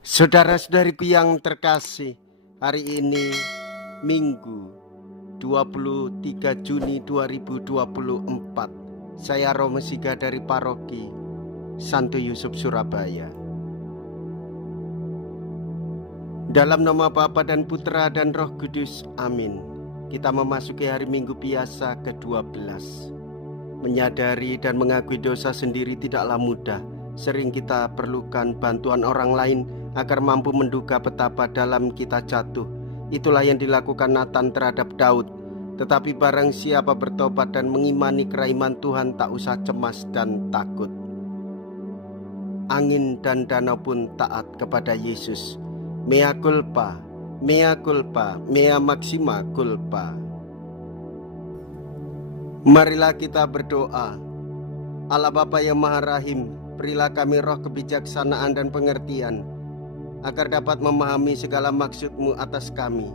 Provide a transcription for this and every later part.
Saudara-saudariku yang terkasih, hari ini Minggu 23 Juni 2024. Saya Romo Siga dari Paroki Santo Yusuf Surabaya. Dalam nama Bapa dan Putra dan Roh Kudus, amin. Kita memasuki hari Minggu biasa ke-12. Menyadari dan mengakui dosa sendiri tidaklah mudah. Sering kita perlukan bantuan orang lain agar mampu menduga betapa dalam kita jatuh. Itulah yang dilakukan Nathan terhadap Daud. Tetapi barang siapa bertobat dan mengimani kerahiman Tuhan, tak usah cemas dan takut. Angin dan danau pun taat kepada Yesus. Mea culpa, mea culpa, mea maxima culpa. Marilah kita berdoa. Allah Bapa yang Maha Rahim, berilah kami roh kebijaksanaan dan pengertian, agar dapat memahami segala maksud-Mu atas kami.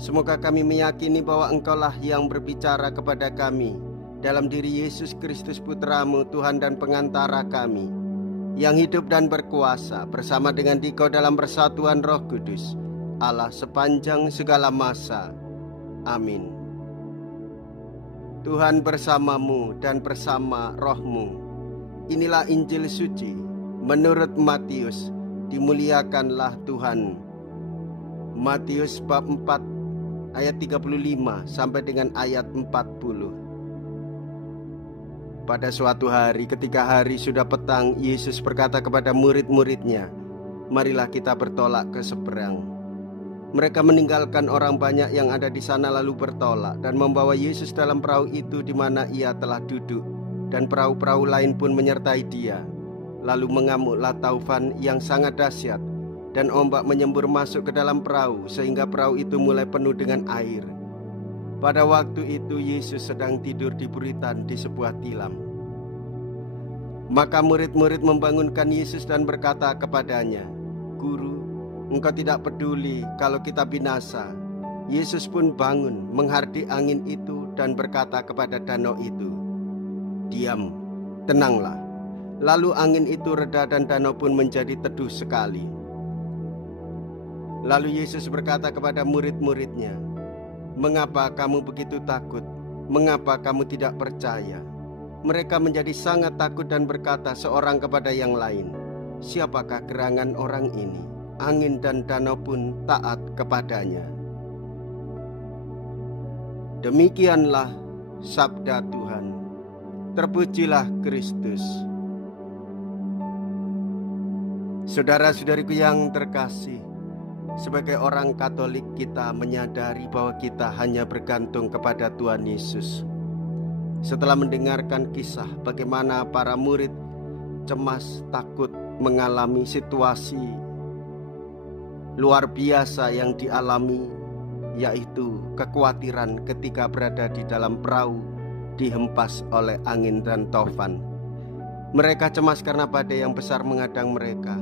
Semoga kami meyakini bahwa Engkaulah yang berbicara kepada kami dalam diri Yesus Kristus Putra-Mu, Tuhan dan pengantara kami, yang hidup dan berkuasa bersama dengan Dikau dalam persatuan Roh Kudus, Allah sepanjang segala masa. Amin. Tuhan bersamamu dan bersama rohmu. Inilah Injil suci menurut Matius. Dimuliakanlah Tuhan. Matius bab 4 ayat 35 sampai dengan ayat 40. Pada suatu hari ketika hari sudah petang, Yesus berkata kepada murid-muridnya, "Marilah kita bertolak ke seberang." Mereka meninggalkan orang banyak yang ada di sana lalu bertolak dan membawa Yesus dalam perahu itu di mana ia telah duduk, dan perahu-perahu lain pun menyertai dia. Lalu mengamuklah taufan yang sangat dahsyat, dan ombak menyembur masuk ke dalam perahu sehingga perahu itu mulai penuh dengan air. Pada waktu itu Yesus sedang tidur di buritan di sebuah tilam. Maka murid-murid membangunkan Yesus dan berkata kepadanya, "Guru, Engkau tidak peduli kalau kita binasa." Yesus pun bangun, menghardik angin itu dan berkata kepada danau itu, "Diam, tenanglah." Lalu angin itu reda dan danau pun menjadi teduh sekali. Lalu Yesus berkata kepada murid-muridnya, "Mengapa kamu begitu takut? Mengapa kamu tidak percaya?" Mereka menjadi sangat takut dan berkata seorang kepada yang lain, "Siapakah gerangan orang ini? Angin dan danau pun taat kepadanya." Demikianlah sabda Tuhan. Terpujilah Kristus. Saudara-saudariku yang terkasih, sebagai orang Katolik kita menyadari bahwa kita hanya bergantung kepada Tuhan Yesus. Setelah mendengarkan kisah bagaimana para murid cemas, takut, mengalami situasi luar biasa yang dialami, yaitu kekhawatiran ketika berada di dalam perahu dihempas oleh angin dan taufan. Mereka cemas karena badai yang besar menghadang mereka.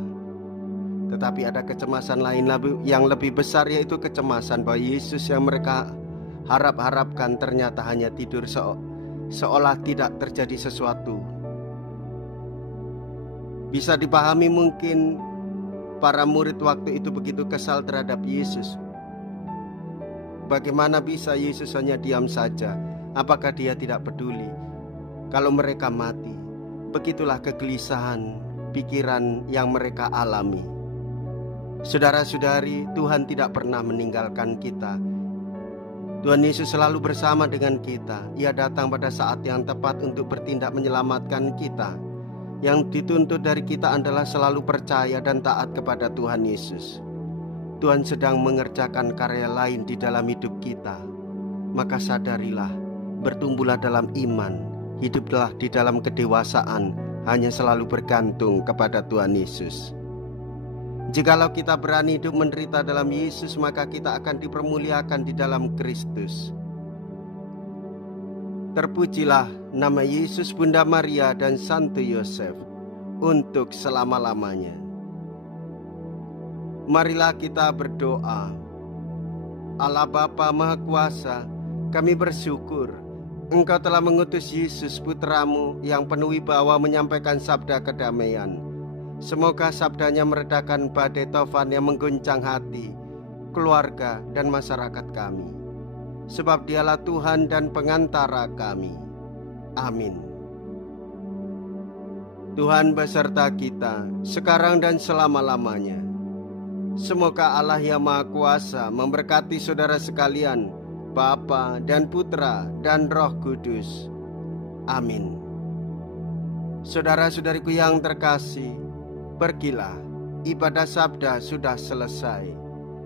Tetapi ada kecemasan lain yang lebih besar, yaitu kecemasan bahwa Yesus yang mereka harap-harapkan ternyata hanya tidur seolah tidak terjadi sesuatu. Bisa dipahami mungkin para murid waktu itu begitu kesal terhadap Yesus. Bagaimana bisa Yesus hanya diam saja? Apakah dia tidak peduli kalau mereka mati? Begitulah kegelisahan pikiran yang mereka alami. Saudara-saudari, Tuhan tidak pernah meninggalkan kita. Tuhan Yesus selalu bersama dengan kita. Ia datang pada saat yang tepat untuk bertindak menyelamatkan kita. Yang dituntut dari kita adalah selalu percaya dan taat kepada Tuhan Yesus. Tuhan sedang mengerjakan karya lain di dalam hidup kita. Maka sadarilah, bertumbuhlah dalam iman, hiduplah di dalam kedewasaan, hanya selalu bergantung kepada Tuhan Yesus. Jikalau kita berani hidup menderita dalam Yesus, maka kita akan dipermuliakan di dalam Kristus. Terpujilah nama Yesus, Bunda Maria dan Santo Yosef untuk selama-lamanya. Marilah kita berdoa. Allah Bapa Maha Kuasa, kami bersyukur Engkau telah mengutus Yesus Putra-Mu yang penuh wibawa menyampaikan sabda kedamaian. Semoga sabdanya meredakan badai tofan yang mengguncang hati, keluarga, dan masyarakat kami. Sebab Dialah Tuhan dan pengantara kami. Amin. Tuhan beserta kita, sekarang dan selama-lamanya. Semoga Allah yang Maha Kuasa memberkati saudara sekalian, Bapa dan Putra dan Roh Kudus. Amin. Saudara-saudariku yang terkasih, pergilah, ibadah sabda sudah selesai.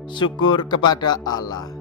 Syukur kepada Allah.